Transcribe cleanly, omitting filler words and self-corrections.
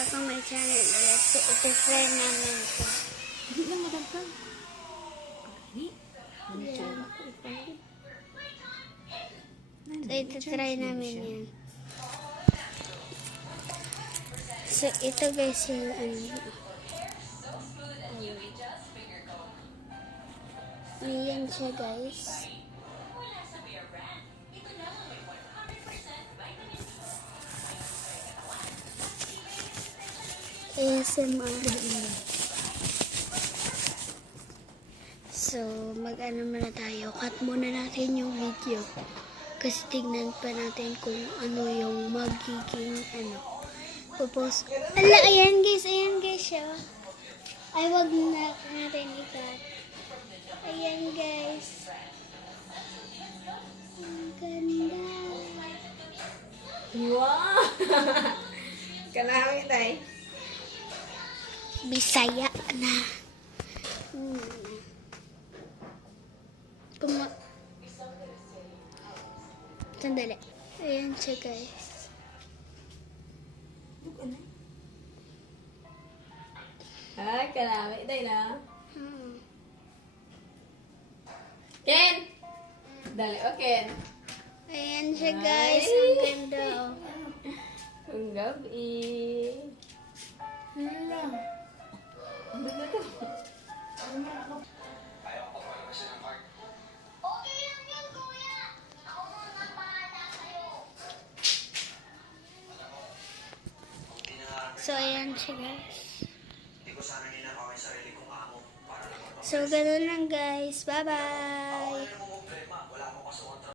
bagong may channel ulit. Iti-try namin ito. Hindi lang madagdag. Hindi. Yan. So, iti-try namin yan. So, ito guys yung Ayan siya guys. ASMR. So, mag-ano muna tayo. Cut muna natin yung video. Kasi tignan pa natin kung ano yung magiging Pupos. Ala, ayan guys siya. Ay, wag na natin i-cut. Ayan guys. Ang ganda. Wow! Kalami tayo. Bisaya na. Sandali. Ayan siya guys. Ay, kalami tayo na. Ken! Dali, o Ken. Ayan siya guys. Ang ganda oh. Ang gabi. Hala. Ang ganda to. So, ayan siya guys. So, ganun lang guys. Bye-bye!